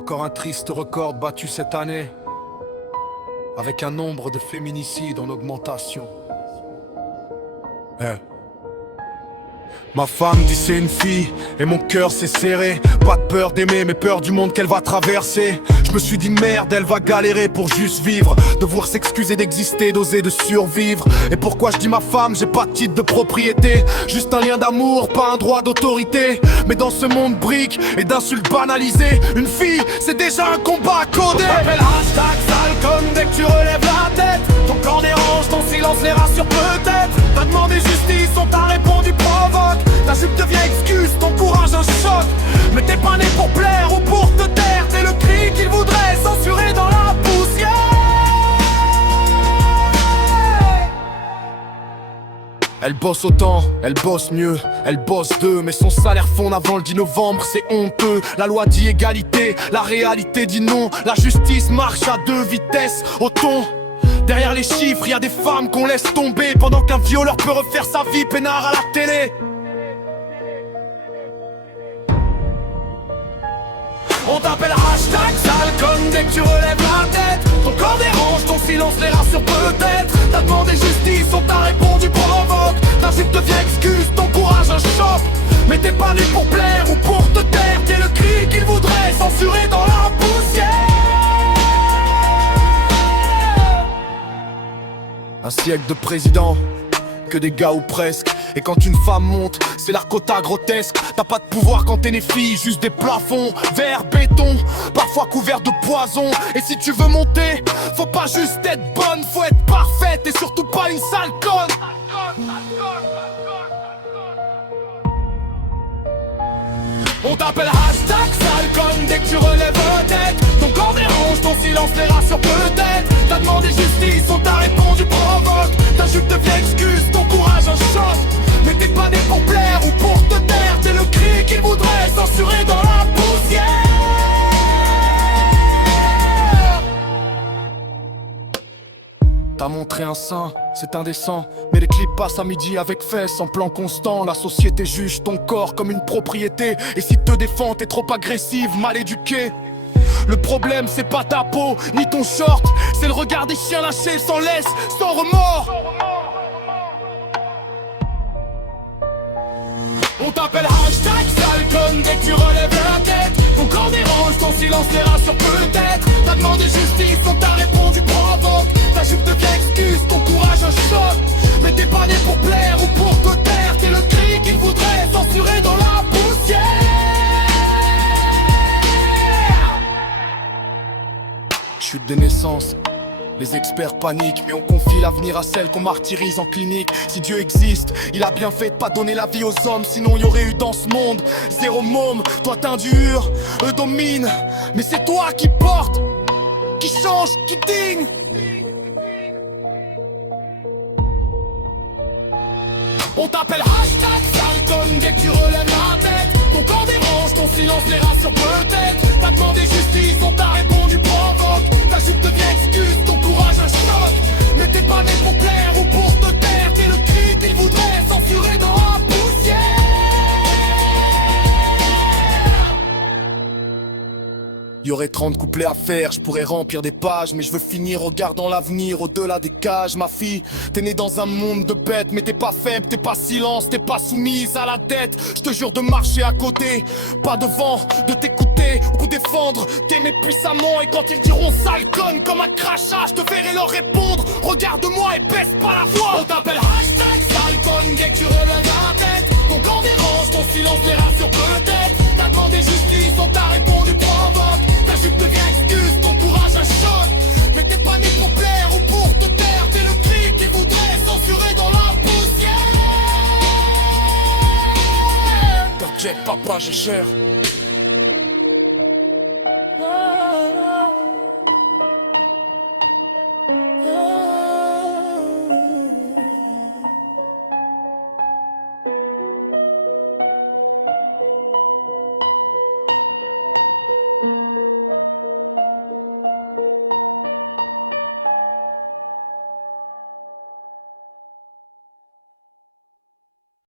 Encore un triste record battu cette année, avec un nombre de féminicides en augmentation. Ma femme dit c'est une fille et mon cœur s'est serré. Pas de peur d'aimer mais peur du monde qu'elle va traverser. Je me suis dit merde, elle va galérer pour juste vivre, devoir s'excuser d'exister, d'oser, de survivre. Et pourquoi je dis ma femme, j'ai pas de titre de propriété, juste un lien d'amour, pas un droit d'autorité. Mais dans ce monde brique et d'insultes banalisées, une fille c'est déjà un combat codé. Appelle hashtag sale comme dès que tu relèves la tête. Ton corps dérange, ton silence les rassure peut-être. T'as demandé justice, on t'a répondu provoque. Ta jupe devient excuse, ton courage un choc. Mais t'es pas né pour plaire ou pour te taire. T'es le cri qu'ils voudraient censurer dans la poussière. Elle bosse autant, elle bosse mieux, elle bosse deux. Mais son salaire fond avant le 10 novembre, c'est honteux. La loi dit égalité, la réalité dit non. La justice marche à deux vitesses, au ton. Derrière les chiffres, y a des femmes qu'on laisse tomber, pendant qu'un violeur peut refaire sa vie peinard à la télé. On t'appelle hashtag sale comme dès que tu relèves la tête. Ton corps dérange, ton silence les rassure peut-être. T'as demandé justice, on t'a répondu provoque. Ta jupe devient excuse, ton courage un choc. Mais t'es pas né pour plaire ou pour te taire. T'es le cri qu'ils voudraient censurer dans la poussière. Un siècle de présidents, que des gars ou presque. Et quand une femme monte, c'est la quota grotesque. T'as pas de pouvoir quand t'es né fille, juste des plafonds verre, béton, parfois couverts de poison. Et si tu veux monter, faut pas juste être bonne, faut être parfaite. Et surtout pas une sale conne. On t'appelle hashtag sale comme dès que tu relèves la tête. Ton corps dérange, ton silence les rassure peut-être. T'as demandé justice, on t'a répondu provoque. Ta jupe devient excuse, ton courage un choc. Mais t'es pas né pour plaire ou pour te taire. T'es le cri qu'ils voudraient censurer dans la poussière. T'as montré un sein, c'est indécent. Mais les clips passent à midi avec fesses en plan constant. La société juge ton corps comme une propriété. Et si te défends, t'es trop agressive, mal éduquée. Le problème c'est pas ta peau, ni ton short. C'est le regard des chiens lâchés sans laisse, sans remords. On t'appelle hashtag sale comme dès que tu relèves la tête. Ton corps dérange, ton silence les rassure peut-être. T'as demandé justice, on t'a répondu provoque. Ta jupe devient excuse, ton courage un choc. Mais t'es pas né pour plaire ou pour te taire. T'es le cri qu'ils voudraient censurer dans la poussière. Chute des naissances, les experts paniquent, mais on confie l'avenir à celles qu'on martyrise en clinique. Si Dieu existe, il a bien fait de pas donner la vie aux hommes, sinon il y aurait eu dans ce monde zéro môme. Toi t'endures, eux dominent, mais c'est toi qui porte, qui change, qui digne. On t'appelle hashtag sale comme dès que tu relèves la tête. Ton corps dérange, ton silence les rassure peut-être. T'as demandé justice, on t'a répondu provoque. Ta jupe devient excuse, ton courage un choc. Mais t'es pas né pour plaire ou pour te taire. T'es le cri qu'ils voudraient censurer dans la poussière. Y'aurait 30 couplets à faire, je pourrais remplir des pages. Mais je veux finir regardant l'avenir au-delà des cages. Ma fille, t'es née dans un monde de bêtes. Mais t'es pas faible, t'es pas silence, t'es pas soumise à la dette. Je te jure de marcher à côté, pas devant, de t'écouter ou défendre, t'aimer puissamment. Et quand ils diront sale conne comme un crachat, je te verrai leur répondre, regarde-moi et baisse pas la voix. On t'appelle hashtag sale conne dès que tu relèves la tête. Ton corps dérange, ton silence les rassure peut-être. T'as demandé justice, on t'a répondu provoque. Ta jupe devient excuse, ton courage un choc. Mais t'es pas né pour plaire ou pour te taire. T'es le cri qui voudrait censurer dans la poussière. T'inquiète papa, j'ai cher.